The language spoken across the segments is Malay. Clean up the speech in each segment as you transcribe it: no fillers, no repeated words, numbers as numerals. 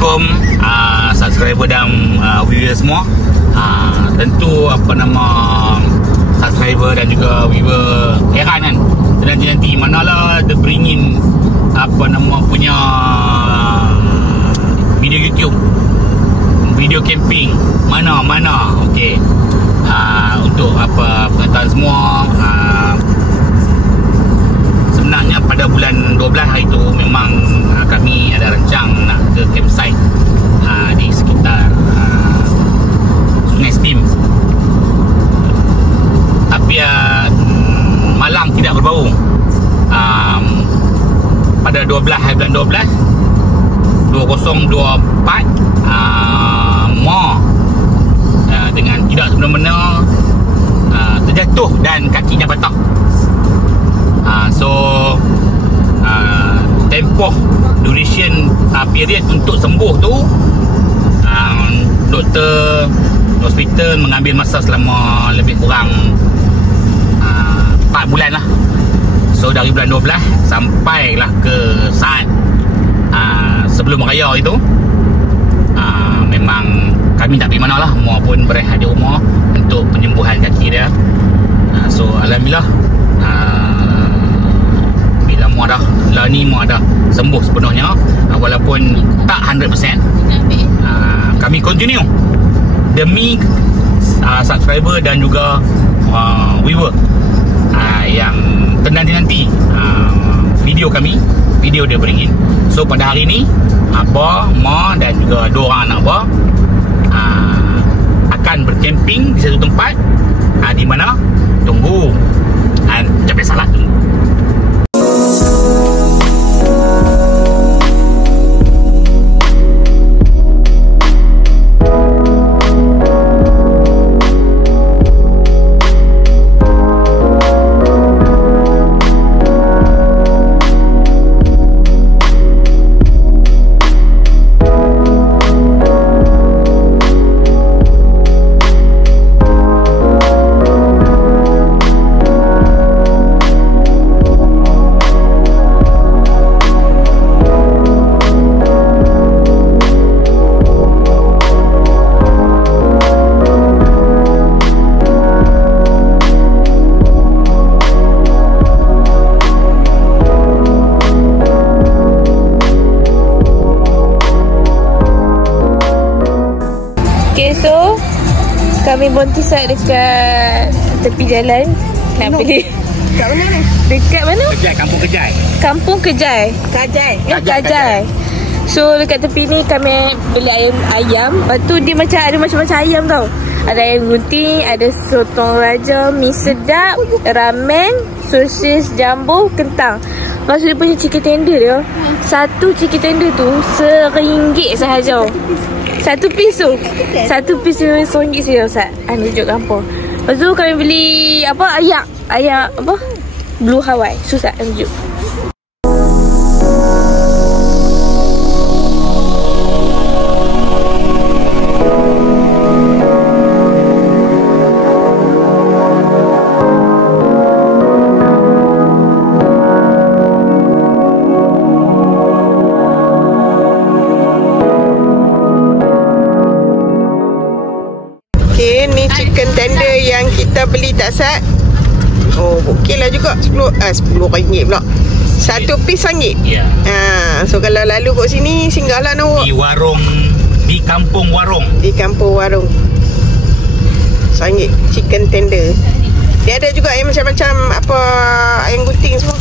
Assalamualaikum subscriber dan viewer semua. Tentu subscriber dan juga viewer heran kan, nanti manalah dia bring in punya video YouTube, video camping mana okey. Untuk pengetahuan semua, sebenarnya pada bulan 12 hari tu memang kami ada rancang nak ke campsite di sekitar Sungai Steam. Tapi malang tidak berbau. Pada 12 hari bulan 12 2024 dengan tidak sebenar-benar terjatuh dan kakinya patah. Tempoh duration period untuk sembuh tu, doktor hospital mengambil masa selama lebih kurang 4 bulan lah. So dari bulan 12 sampailah ke saat sebelum raya itu, memang kami tak pergi mana lah. Muar pun berehat di rumah untuk penyembuhan kaki dia. So alhamdulillah, bila muar dah sembuh sepenuhnya, walaupun tak 100%, kami continue demi subscriber dan juga viewer yang nanti video dia bring in. So pada hari ni Abah, Ma dan juga dua orang anak Abah akan bercamping di satu tempat di mana tunggu capai salat tunggu. So kami berhenti sat dekat tepi jalan. Nak beli kat mana ni? Dekat mana? Kampung Kejai. Kajai. So dekat tepi ni kami beli ayam. Lepas tu dia macam ada macam-macam ayam tau. Ada ayam gunting, ada sotong raja, mi sedap, ramen, sosis jumbo, kentang. Lepas tu dia punya chicken tender dia, satu chicken tender tu RM1 sahaja. Satu piece tu RM1 saja Ustaz. Tunjuk kampung. Lepas tu kami beli ayam Blue Hawaii. Susah tunjuk. Ni chicken tender yang kita beli tak Sat. Oh, okey lah juga. RM10 pula. Satu piece RM1. Ya. So kalau lalu kat sini, singgahlah nak Di Kampung Warung. RM1 chicken tender. Dia ada juga yang macam-macam ayam gunting semua.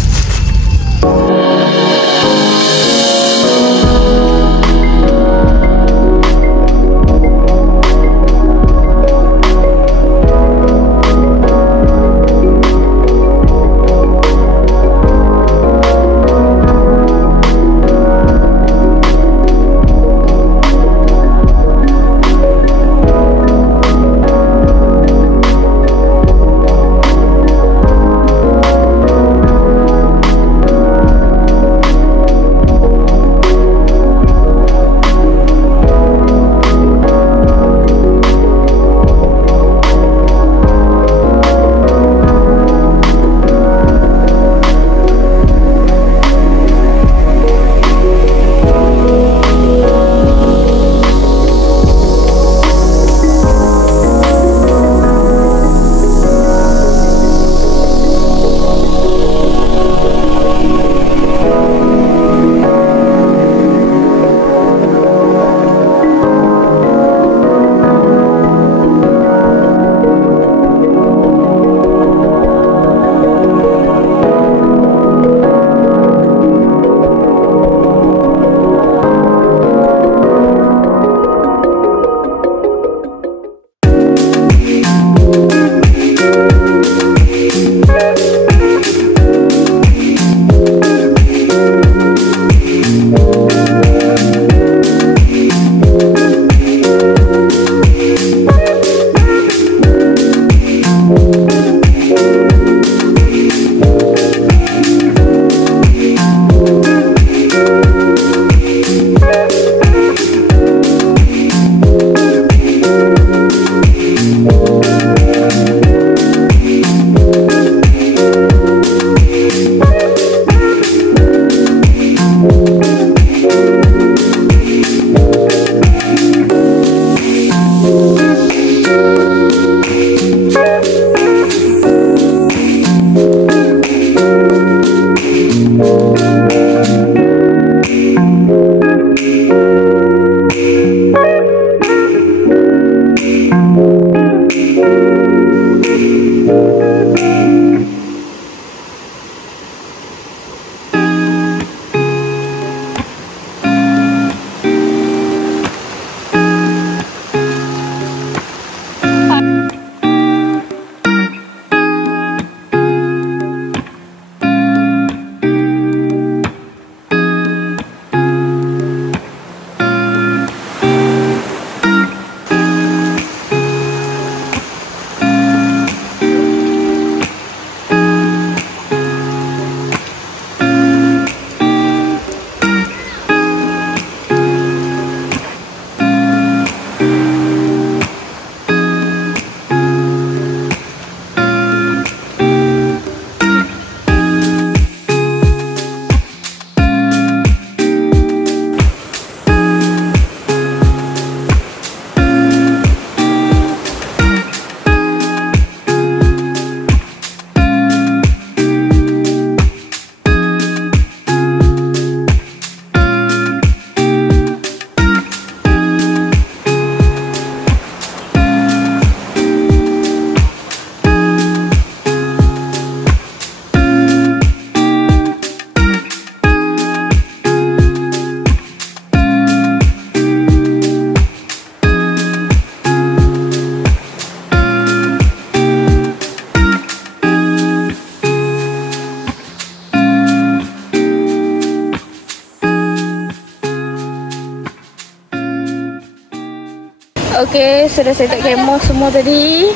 Okay, sudah set up kemah semua tadi.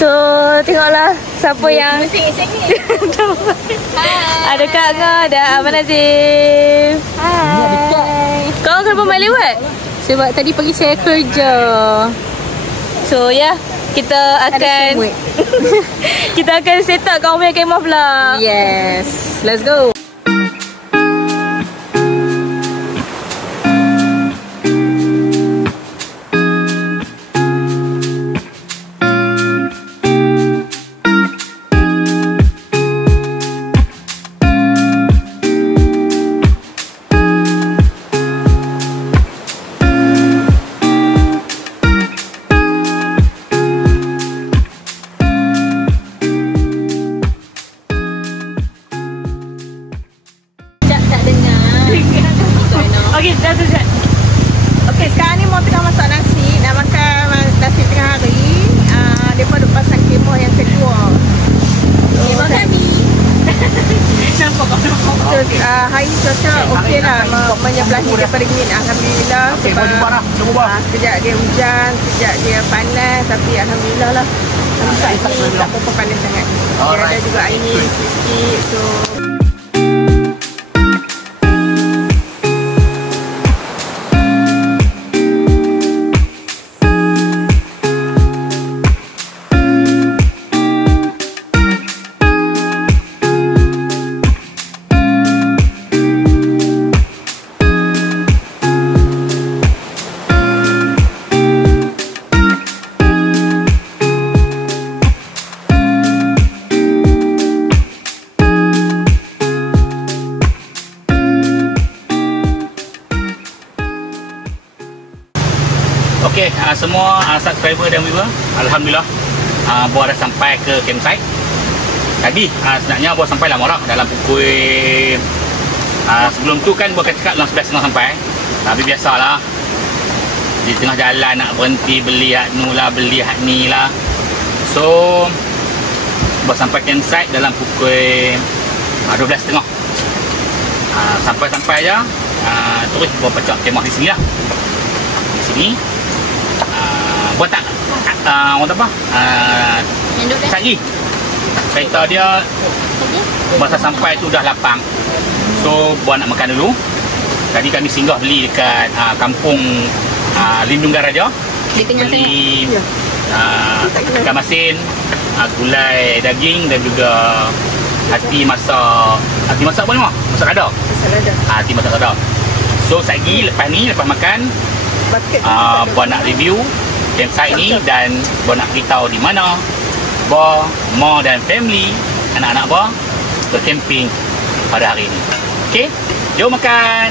So, tengoklah siapa yang ada Kak Nga, ada Abang Nazim. Hai. Kau kenapa main lewat? Sebab tadi pagi saya kerja. So, ya, kita akan kita akan set up kau punya kemah pula. Yes, let's go. Okey, dah selesai. Okey, sekarang ni mau tengah masak nasi. Nak makan nasi tengah hari. Mereka duk pasang kemah yang kedua. Kemah kami. Nampak kau? So, hari cuaca okey lah. Menyebelahi daripada Min. Alhamdulillah. Okey, kau jumpa dah. Cuba. Sekejap dia hujan, sekejap dia panas. Tapi Alhamdulillah lah. Tempat ni tak apa-apa panas sangat. Dia ada juga air sikit. So... Okey, semua subscriber dan viewer, alhamdulillah Boh dah sampai ke campsite. Tadi sebenarnya Boh sampai lama dah, dalam pukul sebelum tu kan Boh cakap dalam 11.30 sampai. Tapi biasalah, di tengah jalan nak berhenti beli hak nu lah, beli hak ni lah. So Boh sampai campsite dalam pukul 12.30. Sampai-sampai je terus Boh pecah kemah di sini lah. Di sini Buat tak orang tak apa lagi kereta dia masa sampai tu dah lapang. So buat nak makan dulu. Tadi kami singgah beli dekat kampung Lindung Garaja. Beli ikan masin, gulai daging dan juga hati masak apa ni mah? Masak lada. Hati masak lada. So lagi lepas makan Boh nak review campsite ni dan Boh nak beritahu di mana Boh, Ma dan family, anak-anak Boh bercamping pada hari ini. Okey, jom makan.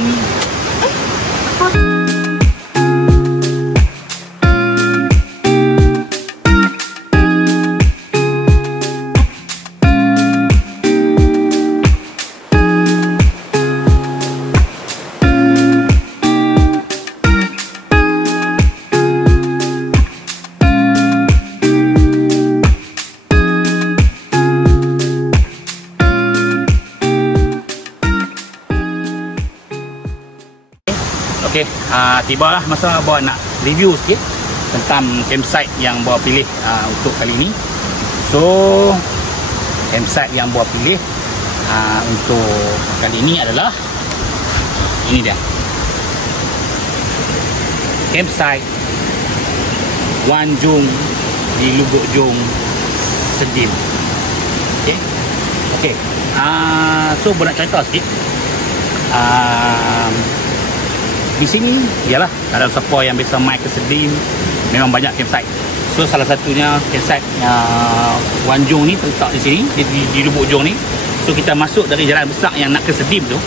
Okey, tibalah masa Boh nak review sikit tentang campsite yang Boh pilih untuk kali ini. So, campsite yang Boh pilih untuk kali ini adalah ini dia. Campsite Wan Jung di Lubuk Jong, Sedim. Okey. Okey. So Boh nak cerita sikit. Di sini ialah ada siapa yang biasa mai ke Sedim, memang banyak campsite. So salah satunya campsite Wan Jung ni terletak di sini di Lubuk Jong ni. So kita masuk dari jalan besar yang nak ke Sedim tu.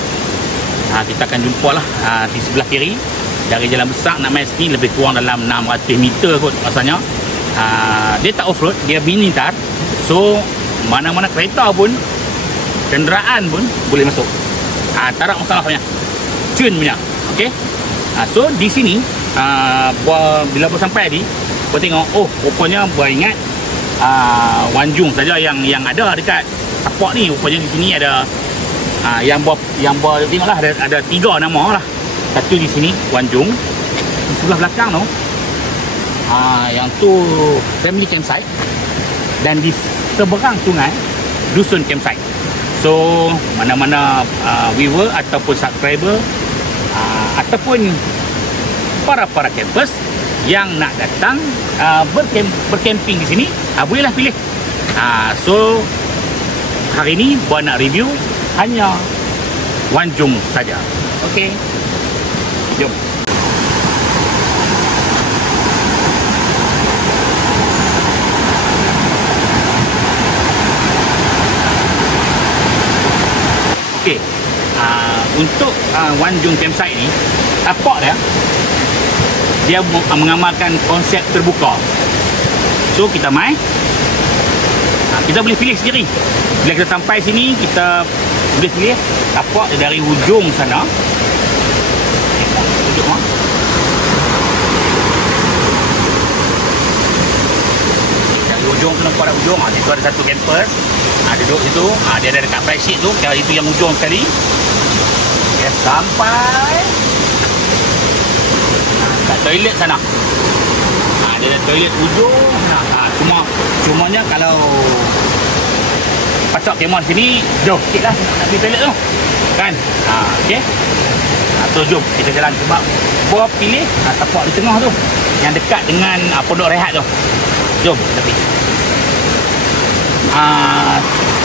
Kita akan jumpa lah di sebelah kiri. Dari jalan besar nak mai sini lebih kurang dalam 600 meter kot rasanya. Dia tak off road, dia mini tar. So mana-mana kereta pun, kenderaan pun boleh masuk. Tak ada masalah punya. Cun punya. Okey. So di sini bila Boh sampai tadi, Boh tengok, oh rupanya Boh ingat Wan Jung saja yang ada dekat tapak ni. Rupanya di sini ada yang Boh tengoklah ada 3 nama lah. Satu di sini Wan Jung, di sebelah belakang tu Yang tu family campsite. Dan di seberang sungai dusun campsite. So mana-mana viewer ataupun subscriber ataupun para campers yang nak datang bercamping di sini, bolehlah pilih. So hari ni buat nak review hanya Wanjung saja. Okey, jom. Okey, untuk Wanjung campsite ni, tapak dia mengamalkan konsep terbuka. So kita mai, kita boleh pilih sendiri. Bila kita sampai sini, kita boleh pilih tapak dari hujung sana. Duduk dari hujung tu, nampak ada hujung. Situ ada satu campers. Duduk situ. Dia ada dekat price sheet tu. Itu yang hujung sekali. Okay, sampai kat toilet sana. Dia ada toilet hujung. Cumanya kalau pacak kemah sini jauh sikit lah nak pergi toilet tu kan. Okay, so jom kita jalan. Sebab buat pilih tapak di tengah tu yang dekat dengan pondok rehat tu. Jom kita pergi.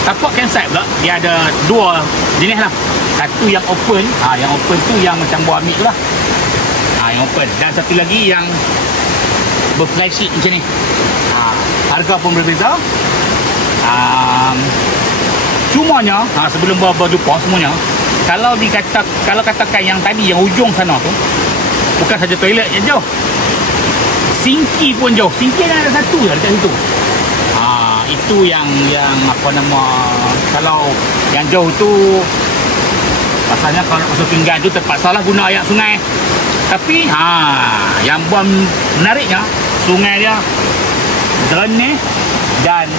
Tapak campsite pula dia ada dua jenis lah. Satu yang open. Yang open tu yang macam buah amik tu lah. Yang open. Dan satu lagi yang berfly sheet macam ni. Harga pun berbeza. Cumanya sebelum berjumpa semuanya, kalau katakan yang tadi yang hujung sana tu, bukan saja toilet yang jauh, sinki pun jauh. Sinki ada satu je dekat situ. Itu yang apa nama, kalau yang jauh tu pasalnya kalau nak masuk pinggan tu terpaksalah guna air sungai. Tapi yang buat menariknya, sungai dia jernih dan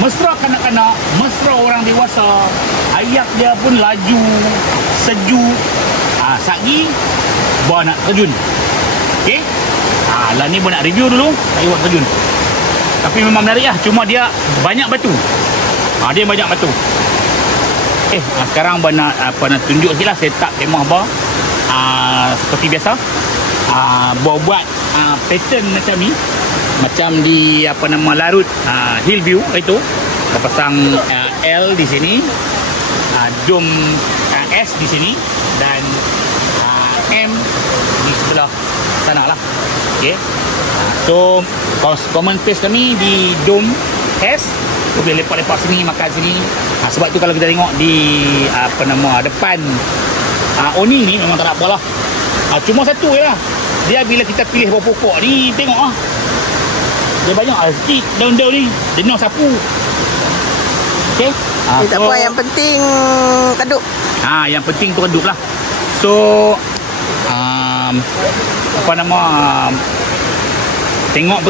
mesra kanak-kanak, mesra orang dewasa. Air dia pun laju, sejuk. Satgi buat nak terjun. Okey. Lah ni buat nak review dulu, saya buat terjun. Tapi memang menarik lah. Cuma dia banyak batu. Dia banyak batu. Sekarang buat nak tunjuk sikit lah setup kemah bar. Seperti biasa. Buat pattern macam ni. Macam di Larut Hillview itu. Pasang L di sini, dom S di sini dan M di sebelah sana lah. Okay. So common space kami di dom S. Kita boleh lepak-lepak sini, makan sini. Sebab tu kalau kita tengok di depan Oni ni memang tak ada apa lah. Cuma satu je lah. Dia bila kita pilih bawah pokok ni, tengok dia banyak sikit daun-daun ni. Dia nak sapu. Okay. Tak apa, yang penting keduk. Yang penting tu keduk lah. So tengok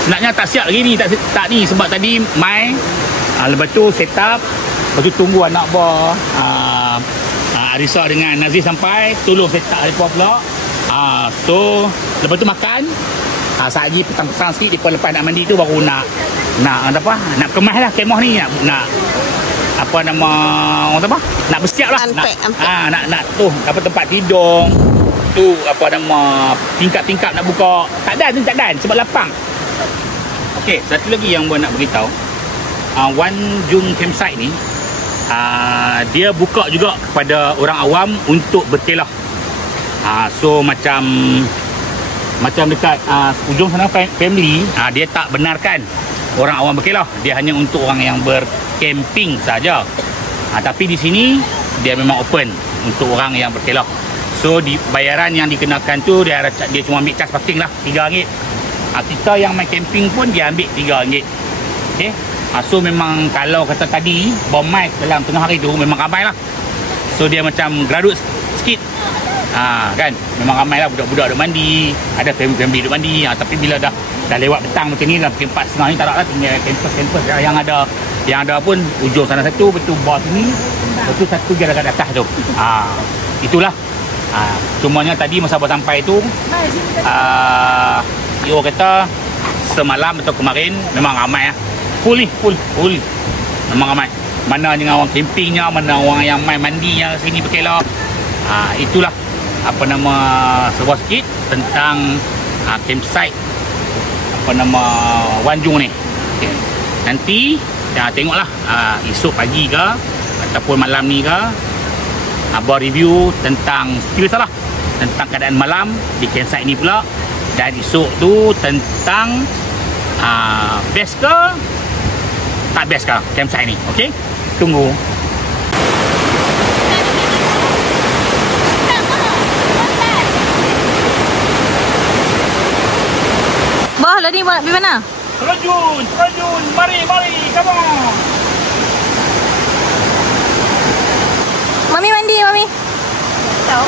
sebenarnya tak siap lagi ni. Tak ni sebab tadi mai lepas tu set up, lepas tu tunggu anak buah Arisa dengan Nazif sampai, tolong set up mereka pula. So lepas tu makan. Sehari petang-petang sikit, lepas nak mandi tu baru nak kemas lah kemah ni, nak nak bersiap lah, nak tu tempat tidur tu, tingkap-tingkap nak buka. Tak dan sebab lapang. Okey, satu lagi yang buat nak beritahu, Wanjung campsite ni dia buka juga kepada orang awam untuk berkelah. So macam dekat ujung sana family, dia tak benarkan orang awam berkelah. Dia hanya untuk orang yang bercamping saja. Tapi di sini dia memang open untuk orang yang berkelah. So di bayaran yang dikenakan tu dia cuma ambil cas parking lah, RM3. Kita yang main camping pun dia ambil RM3. Okey. So memang kalau kata tadi bom mai dalam tengah hari tu memang ramai lah. So dia macam graduate sikit. Kan memang ramai lah, budak-budak duduk mandi, ada family duduk mandi. Tapi bila dah lewat petang macam ni, dah pukul 4.30 ni, tak ada lah, tinggal campus yang ada pun ujung sana satu, betul bawah sini, betul satu dia dekat atas tu. Itulah. Cumanya tadi masa sampai tu CEO kata semalam atau kemarin memang ramai lah. Full ni, full. Memang ramai. Mana dengan orang campingnya, mana orang yang main mandinya sini berkelah. Itulah apa nama sebuah sikit tentang campsite apa nama Wanjung ni. Okay. Nanti tengoklah esok pagi ke ataupun malam ni ke buat review tentang seperti lah, tentang keadaan malam di campsite ni pula, dan esok tu tentang best ke tak best ke campsite ni. Okey, tunggu. Bah, lah ni nak pergi mana? Terjun, mari, come on. Mami mandi, Mami. Tahu.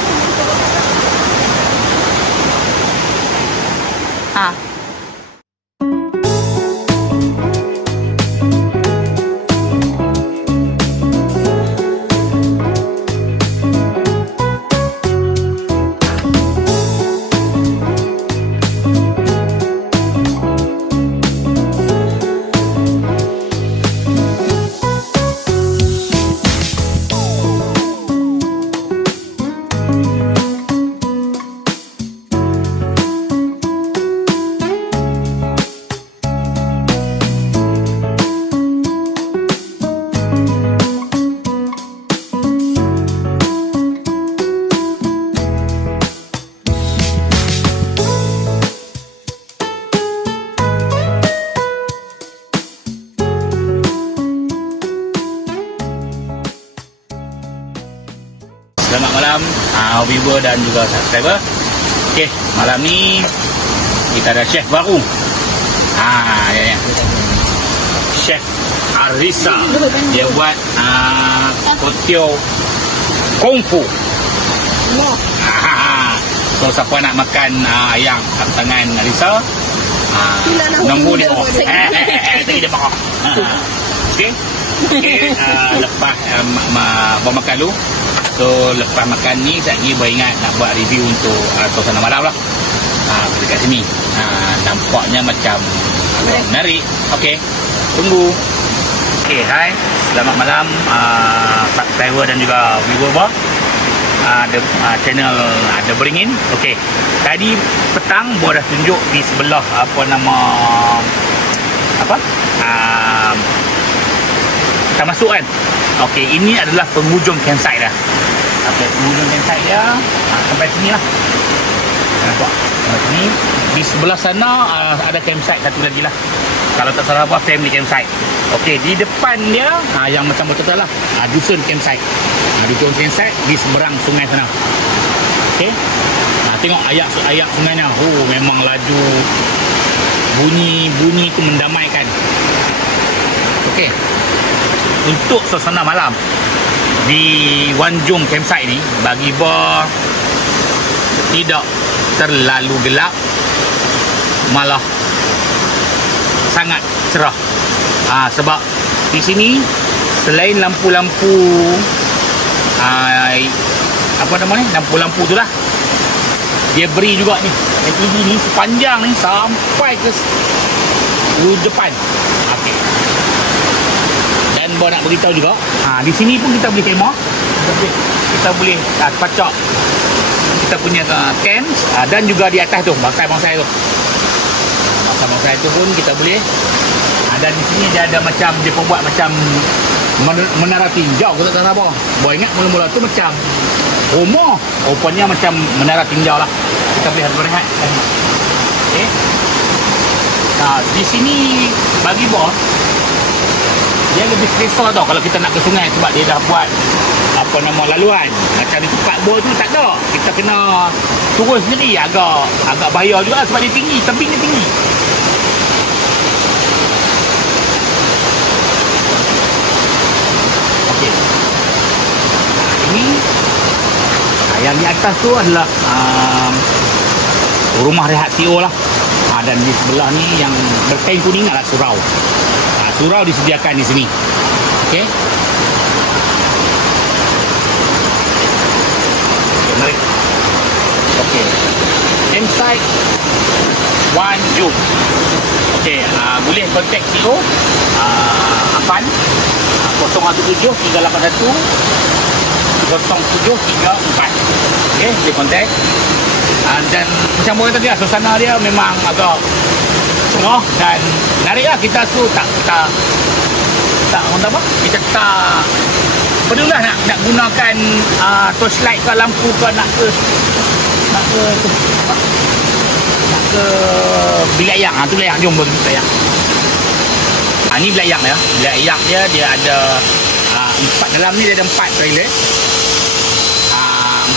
Selamat malam viewer dan juga subscriber. Okey, malam ni kita ada chef baru. Ya. Chef Arisa. Dia buat kotio kungfu. So siapa nak makan yang tangan Arisa, nombor dia. Tadi dia marah. Okey. Lepas makan dulu. So lepas makan ni saya lagi beringat nak buat review untuk suasana malam lah. Dekat sini nampaknya macam menarik. Okey, tunggu. Okey, hai, selamat malam subscriber dan juga viewer channel The Beringin. Okey, tadi petang Bo dah tunjuk di sebelah kita masuk kan. Okey, ini adalah penghujung campsite dah. Okey, penghujung campsite dia sampai sini lah. Nampak? Sampai sini. Di sebelah sana ada campsite satu lagi lah. Kalau tak salah apa, family campsite. Okey, di depan dia yang macam betul lah, dusun campsite. Dusun campsite di seberang sungai sana. Okey. Tengok ayak sungainya. Memang laju. Bunyi tu mendamaikan. Okey. Untuk suasana malam di Wanjung campsite ni, bagi Bo tidak terlalu gelap, malah sangat cerah. Sebab di sini selain lampu-lampu lampu-lampu tu lah, dia beri juga ni LED ni sepanjang ni sampai ke depan. Okey. Dan Bo nak beritahu juga, di sini pun kita boleh kemah, kita boleh pacak kita punya tent, dan juga di atas tu bangkai-bangkai tu. Bangkai-bangkai tu pun kita boleh. Dan di sini dia ada macam, dia buat macam menara tinjau, kita tak tahu apa. Bo ingat mula-mula tu macam rumah, rupanya macam menara tinjau lah. Kita boleh berehat. Okey. Di sini bagi Bo, dia lebih selesa tau kalau kita nak ke sungai, sebab dia dah buat laluan. Macam di tempat Bo tu tak ada. Kita kena turun sendiri, agak bahaya juga sebab dia tinggi, tebingnya tinggi. Okey. Ini yang di atas tu adalah rumah rehat CEO lah. Dan di sebelah ni yang berkain kuning adalah surau. Surau disediakan di sini. Okey. Mari. Okey. Campsite Wan Jom. Okey, boleh kontak CEO Afan 017 381 0734. Okey, boleh kontak. Dan macam orang tadi lah, suasana dia memang agak cerah dan menarik lah. Kita tu tak orang tak apa, kita tak perlulah nak gunakan torchlight ke lampu ke nak ke bilik ayak. Tu bilik ayak, jom bagi bilik ayak. Ni bilik ayak ya. Bilik ayak dia ada 4, dalam ni dia ada 4 toilet.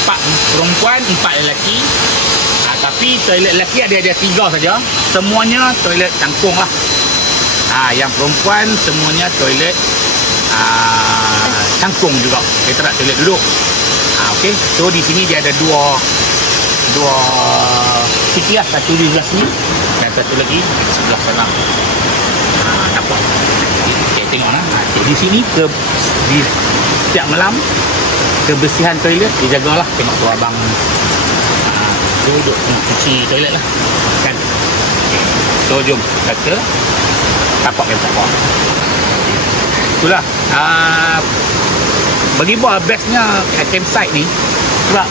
4 perempuan, 4 lelaki. Tapi toilet lelaki ada 3 saja. Semuanya toilet cangkung lah. Yang perempuan semuanya toilet cangkung juga. Dia tak toilet duduk. Okey. So di sini dia ada dua titik lah. Satu di sebelah sini dan satu lagi di sebelah sana. Nampak? Okay, tengok lah. Di sini di setiap malam kebersihan toilet dijagalah. Tengok tu abang duduk cuci toilet lah kan. Okay. So jom kata tapak yang tapak. Itulah bagi buah bestnya campsite ni sebab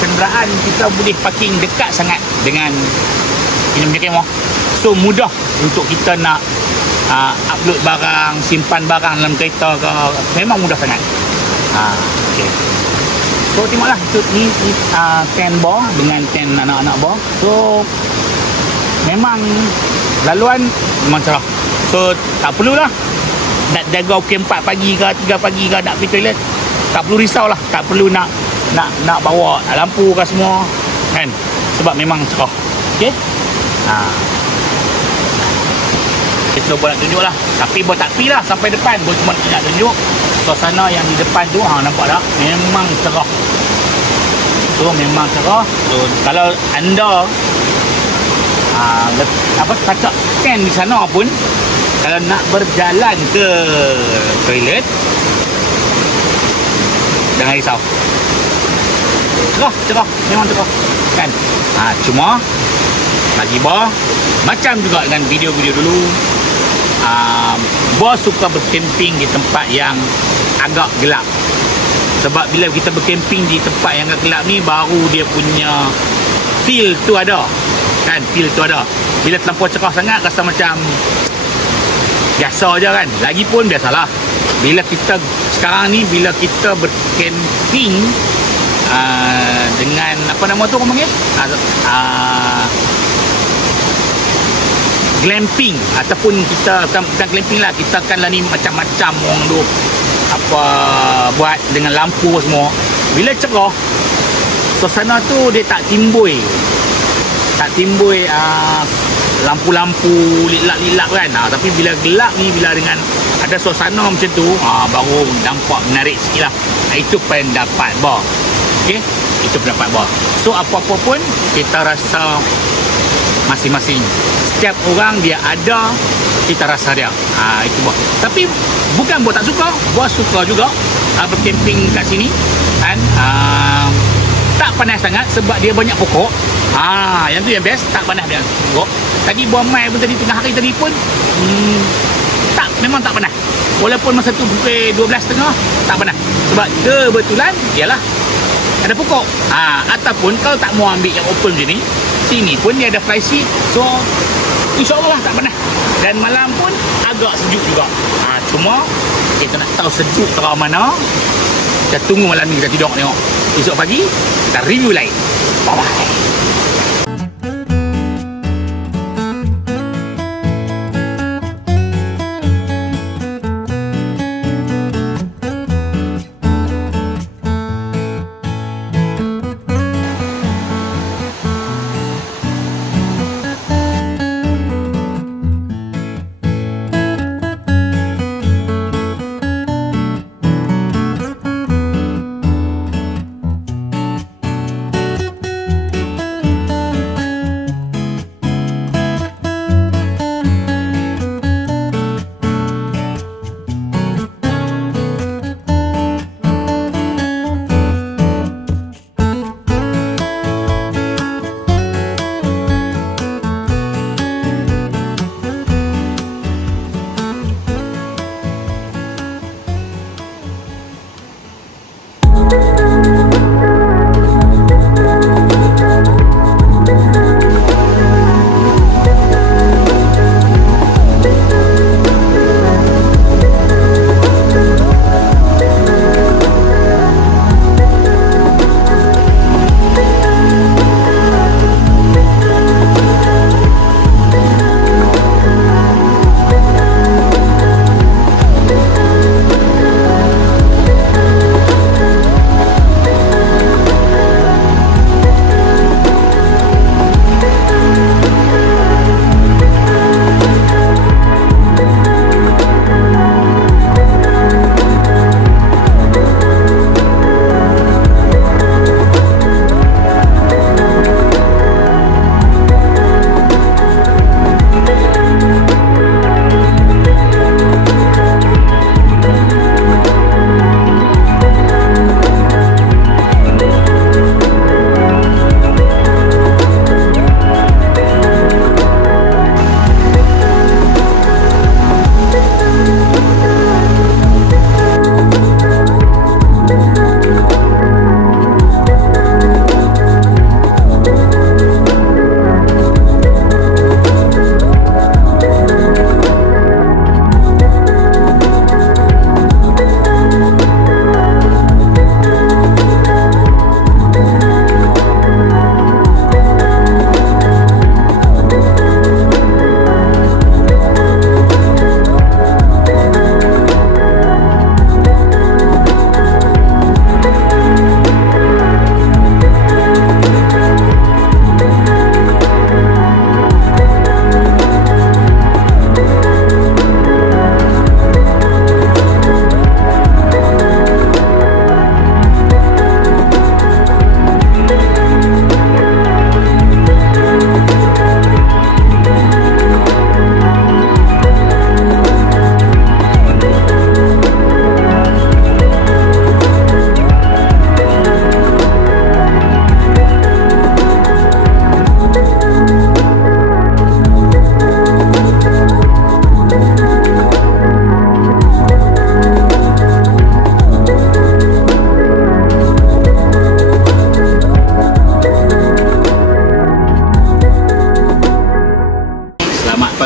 kenderaan kita boleh parking dekat sangat dengan ini punya kemah. So mudah untuk kita nak upload barang, simpan barang dalam kereta ke, memang mudah sangat. Okay. So tengoklah ni tent bar dengan tent anak-anak bar. So memang laluan memang cerah. So tak perlulah nak jaga pukul 4 pagi ke 3 pagi ke nak pergi toilet. Tak perlu risaulah, tak perlu nak bawa lampu ke semua kan, sebab memang cerah. Okey. Kita buat nak tunjuk lah, tapi buat tak pi lah sampai depan, buat cuma nak tunjuk suasana yang di depan tu. Nampak tak? Memang cerah. So memang cerah. So kalau anda kacak tent di sana pun, kalau nak berjalan ke toilet jangan risau. Cerah, memang cerah kan. Cuma lagi bar macam juga dengan video-video dulu, bos suka berkemping di tempat yang agak gelap. Sebab bila kita berkemping di tempat yang agak gelap ni, baru dia punya feel tu ada kan. Feel tu ada. Bila terlampau cerah sangat rasa macam biasa je kan. Lagipun biasalah bila kita sekarang ni, bila kita berkemping dengan apa nama tu orang panggil, glamping, ataupun kita bukan glamping lah, kita akan ni macam-macam orang duk buat dengan lampu semua. Bila cerah, suasana tu dia tak timbul lampu-lampu lilak-lilak kan. Tapi bila gelap ni, bila dengan ada suasana macam tu, baru nampak menarik sikit lah. Itu pendapat bar. Okay? Itu pendapat bar. So apa-apa pun kita rasa masing-masing. Setiap orang dia ada cita rasa dia. Itu buat. Tapi bukan buat tak suka, buat suka juga berkemping kat sini kan. Tak panas sangat sebab dia banyak pokok. Yang tu yang best, tak panas dia pokok. Tadi buat mai pun tadi tengah hari tadi pun memang tak panas. Walaupun masa tu pukul 12.30 tak panas. Sebab kebetulan ialah ada pokok. Ataupun kalau tak mau ambil yang open macam ni, sini pun dia ada fly seat. So InsyaAllah lah tak panas. Dan malam pun agak sejuk juga. Cuma kita nak tahu sejuk terang mana, kita tunggu malam ni, kita tidur tengok. Esok pagi kita review lain. Bye bye.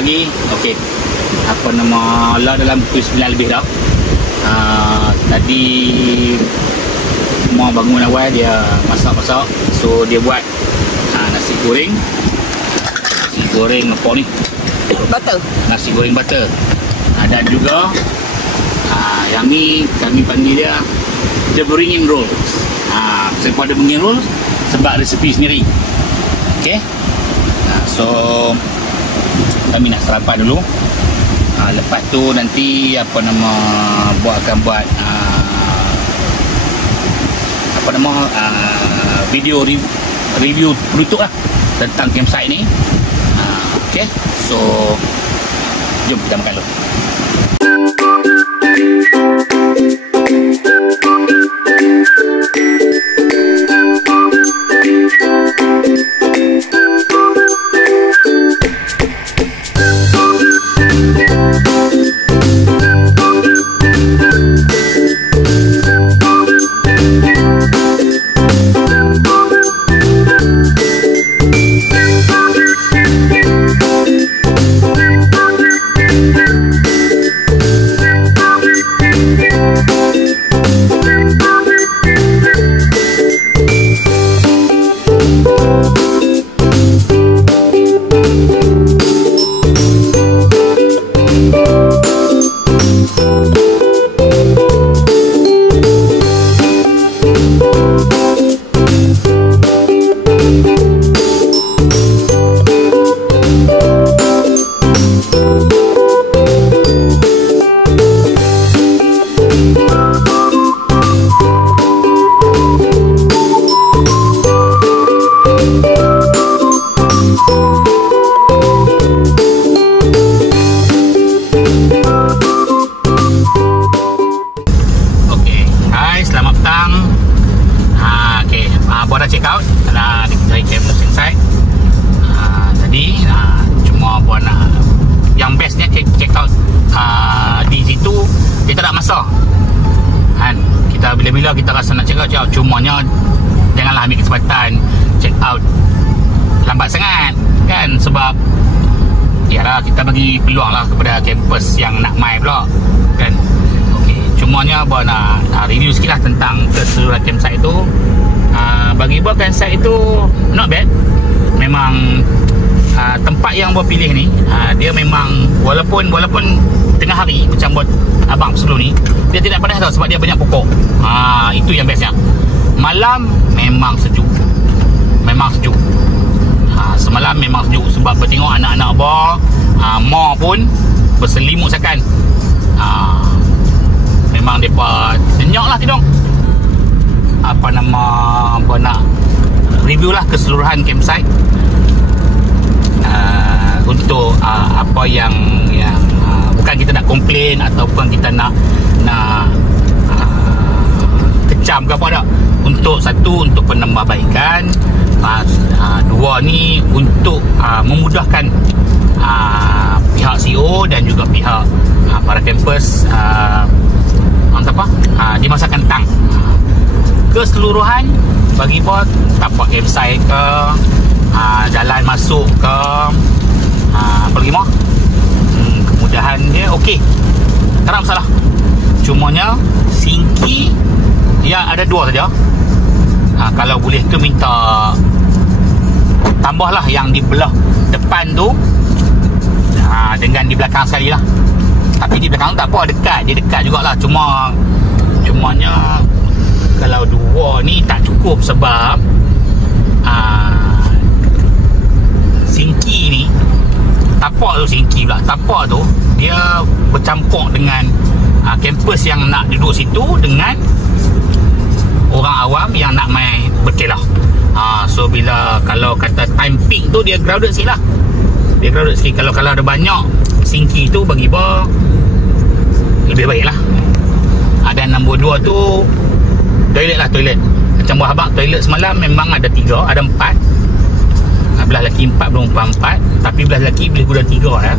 pagi. Okey. Apa nama, lah dalam pukul 9 lebih dah. Tadi mau bangun awal, dia masak-masak. So dia buat nasi goreng. Nasi goreng apa ni? Butter. Nasi goreng butter. Dan juga yang ni kami panggil dia the beringin rolls. Sebab ada beringin rolls sebab resepi sendiri. Okey. So kami nak sarapan dulu. Lepas tu nanti apa nama akan buat video review YouTube lah tentang campsite ni. Okey. So jom kita makan dulu. Check out dari campus inside. Jadi cuma buat yang bestnya check out di situ dia tak ada masa kan. Kita bila-bila kita rasa nak check out, cumanya janganlah ambil kesempatan check out lambat sangat kan, sebab yalah kita bagi peluang lah kepada campus yang nak mai pula kan. Okey, cumanya buat nak review sikit lah tentang keseluruhan campsite tu. Bagi buat campsite itu not bad. Memang tempat yang buat pilih ni dia memang walaupun tengah hari macam buat abang sebelum ni, dia tidak panas tau sebab dia banyak pokok. Itu yang bestnya. Malam memang sejuk. Semalam memang sejuk sebab bertengok anak-anak abang more pun berselimut sakan. Memang depa senyap lah tidur. Apa nama nak review lah keseluruhan campsite untuk apa yang bukan kita nak komplain ataupun kita nak kecam ke apa dah. Untuk satu, untuk penambahbaikan. Dua ni untuk memudahkan pihak CEO dan juga pihak para kampus di masa akan datang. Keseluruhan bagi buat tapak campsite ke, jalan masuk ke, apa lagi mah, kemudahan dia okey, tak ada masalah. Cumanya sinki dia ada dua saja. Kalau boleh tu minta tambahlah yang di belah depan tu dengan di belakang sekali lah. Tapi di belakang tu tak apa, dekat, dia dekat jugalah. Cumanya kalau dua ni tak cukup sebab sinki ni, tapak tu sinki pula, tapak tu dia bercampur dengan kampus yang nak duduk situ dengan orang awam yang nak main berkelah. So kalau kata time peak tu dia crowded sikit lah. Dia crowded sikit. Kalau ada banyak sinki tu bagi bar lebih baik lah. Dan nombor 2 tu toilet lah, toilet. Macam buah abang, toilet semalam memang ada 3, ada 4. Belah lelaki 4, belum 4. Tapi belah lelaki boleh guna 3 ya.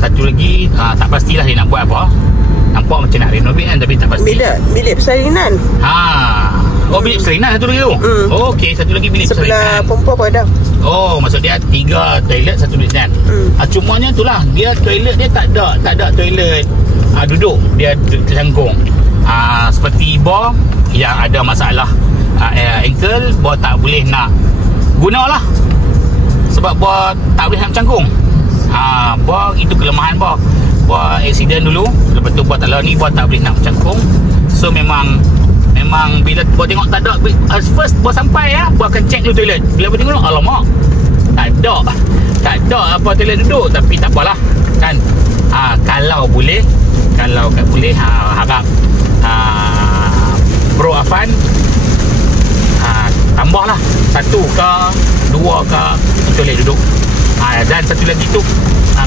Satu lagi tak pastilah dia nak buat apa. Nampak macam nak renovate kan, tapi tak pasti. Bilik persalinan. Oh, bilik persalinan satu lagi tu. Okey, satu lagi bilik Sebelah persalinan. perempuan pun ada. Oh, maksud dia 3 toilet, 1 bilik persalinan. Cumanya itulah, dia toilet dia tak ada toilet duduk, dia tercangkung. Seperti Ibu yang ada masalah ankle, Ibu tak boleh nak guna lah, sebab Ibu tak boleh nak bercangkung. Ibu itu kelemahan Ibu. Ibu accident dulu, lepas tu Ibu tak lalu ni, Ibu tak boleh nak bercangkung. So memang bila Ibu tengok tak ada, first Ibu sampai ya, Ibu akan check dulu toilet. Bila Ibu tengok, alamak, tak ada apa toilet duduk. Tapi tak apalah kan. Kalau boleh harap Bro Afan tambahlah 1 ke 2 ke toilet duduk. Dan satu lagi tu,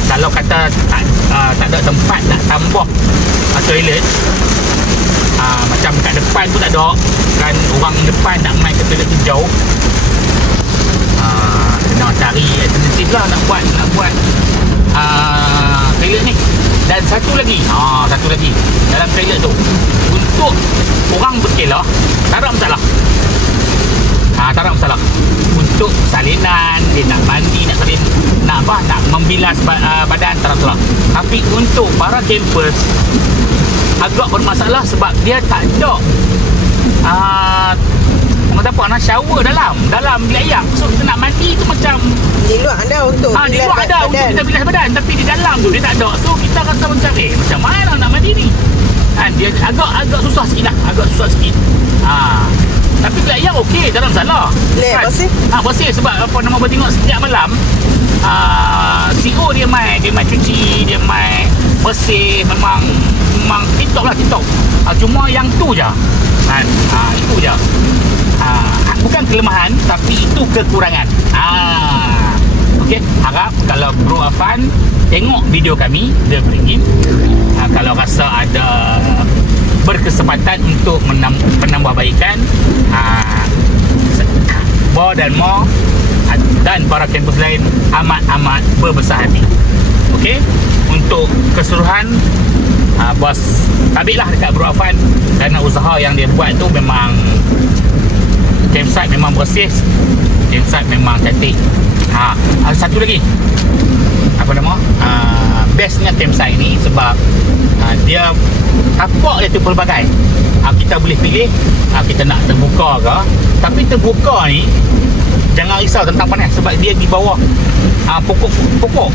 kalau kata tak ada tempat nak tambah toilet, macam kat depan pun tak ada kan, orang depan nak main ke toilet tu jauh, kena cari alternatif lah nak buat toilet ni. Dan satu lagi dalam toilet tu, untuk orang berkelah tak ada masalah. Tak ada masalah. Untuk salinan, dia nak mandi, nak membilas badan, tak ada masalah. Tapi untuk para campers agak bermasalah sebab dia tak ada orang kata apa, shower dalam bilik ayam. So kita nak mandi tu macam Di luar ada untuk di luar ada badan. Untuk kita bilas badan, tapi di dalam tu dia tak ada. So kita rasa macam macam mana nak mandi ni kan. Dia agak susah sikit lah, tapi bilik ayam okey, tak ada masalah kan? Bersih sebab apa nama bertengok setiap malam, CEO dia main cuci, dia main bersih, memang tip-top lah, tip-top. Cuma yang tu je kan, itu je. Bukan kelemahan, tapi itu kekurangan. Okey, harap kalau Bro Afan tengok video kami, dia beri kalau rasa ada berkesempatan untuk menambahbaikan, Bo dan Mo dan para kampus lain amat berbesar hati. Okey, untuk keseluruhan, bos tabiklah dekat Bro Afan, kerana usaha yang dia buat tu memang campsite memang bersih, campsite memang cantik. Satu lagi, apa nama, bestnya campsite ni sebab dia tapak dia tu pelbagai. Kita boleh pilih kita nak terbuka ke, tapi terbuka ni jangan risau tentang panas sebab dia di bawah pokok-pokok.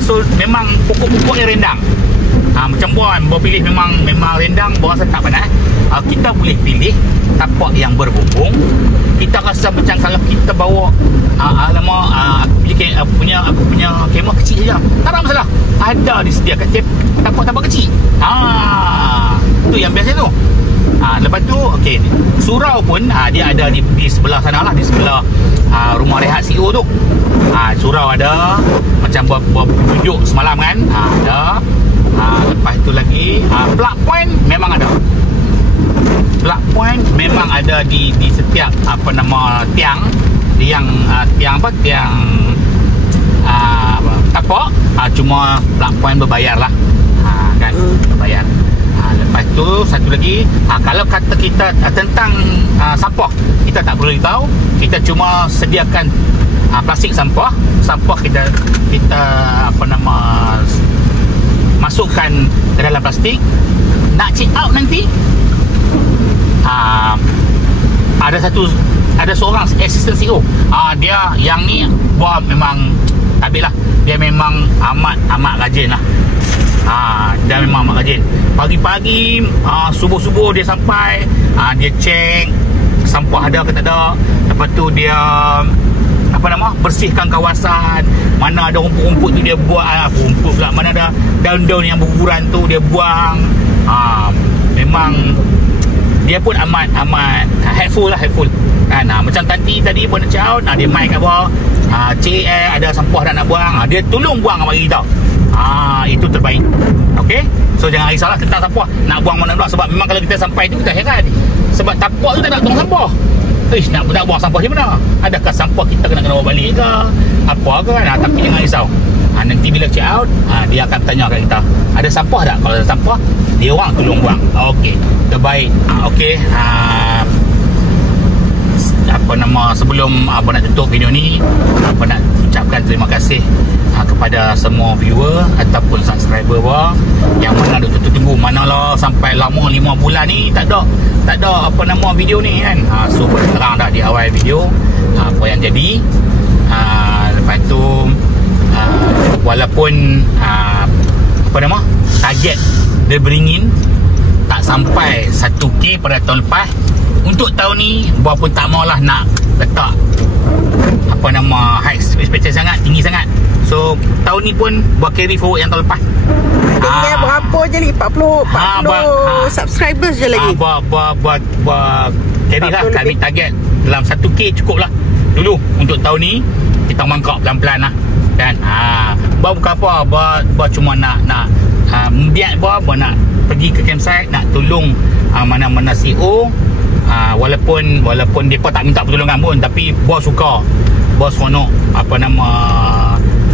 So memang pokok-pokok yang rendang. Macam buat pilih memang rendang, buat rasa tak panas. Kita boleh pilih tapak yang berbumbung. Kita rasa macam kalau kita bawa aku punya kemah kecil saja, tak ada masalah. Ada disediakan tapak-tapak kecil. Tu yang biasa tu. Lepas tu okey, surau pun dia ada di sebelah sana lah, di sebelah rumah rehat CEO tu. Surau ada, macam buat duduk semalam kan, ada. Lepas tu lagi plug point memang ada. Plug point memang ada di setiap tiang tapak. Cuma plug point berbayar lah, kan, berbayar. Lepas tu satu lagi, kalau kata kita tentang sampah, kita tak perlu tahu. Kita cuma sediakan plastik sampah kita masukkan ke dalam plastik. Nak check out nanti, ada seorang assistant CEO. Dia yang ni buat memang tabiklah, dia memang amat rajin lah. Dia memang amat rajin. Pagi-pagi, subuh-subuh dia sampai, dia check sampah ada ke tak ada. Lepas tu dia bersihkan kawasan. Mana ada rumput-rumput tu dia buat, rumput pula, mana ada daun-daun yang berguguran tu dia buang. Memang dia pun amat helpful kan. Macam tadi pun nak check out, dia main kat bawah, check ada sampah dah nak buang, dia tolong buang bagi kita. Itu terbaik. Okey, so jangan risaulah tentang sampah nak buang mana pula, sebab memang kalau kita sampai tu kita heran sebab tapak tu tak nak buang sampah. Nak buang sampah di mana? Adakah sampah kita kena bawa balik ke apa ke kan? Tapi jangan risau, nanti bila check out, dia akan tanya kat kita, ada sampah tak? Kalau ada sampah, dia orang tolong buang. Okey, terbaik. Okey, sebelum abang nak tutup video ni, abang nak ucapkan terima kasih kepada semua viewer ataupun subscriber abang yang mana duk tunggu, manalah sampai lama 5 bulan ni tak ada video ni kan. So terang dah di awal video apa yang jadi. Lepas tu walaupun target dia beringin tak sampai 1K pada tahun lepas, untuk tahun ni buat pun tak maulah nak letak high expectation sangat, tinggi sangat. So tahun ni pun buat carry forward yang tahun lepas. Tinggal berapa je lagi? 40 subscribers je lagi. Buat carry lah. Kami target dalam 1K cukup lah dulu. Untuk tahun ni kita mangkak pelan-pelan lah kan. Bukan apa, buat cuma nak kemudian buat nak pergi ke campsite, nak tolong mana-mana CEO. Walaupun mereka tak minta pertolongan pun, tapi bos suka, bos seronok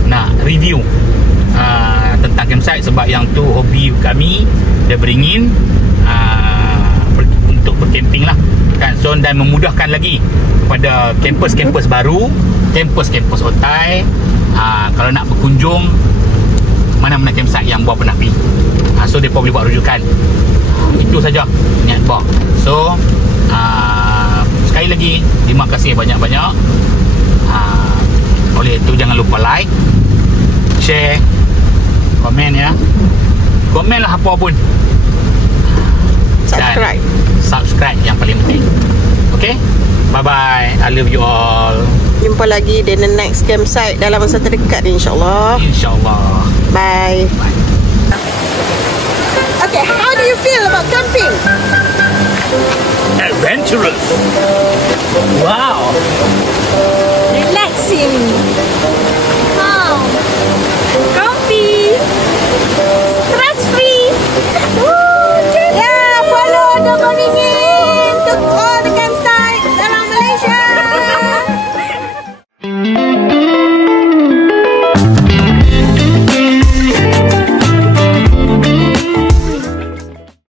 nak review tentang campsite, sebab yang tu hobi kami, dia beringin untuk bercamping lah kan. So dan memudahkan lagi pada kampus-kampus baru, kampus-kampus Otai, kalau nak berkunjung mana-mana campsite yang buat pernah pergi, so mereka boleh buat rujukan. Itu saja niat buat. So sekali lagi terima kasih banyak-banyak. Oleh itu jangan lupa like, share, komen ya. Komen lah apa pun. Subscribe. Dan subscribe yang paling penting. Okay, bye bye, I love you all. Jumpa lagi di the next campsite dalam masa terdekat insyaAllah. Bye. Bye. Okay, how do you feel about camping? Adventurous. Wow. Relaxing.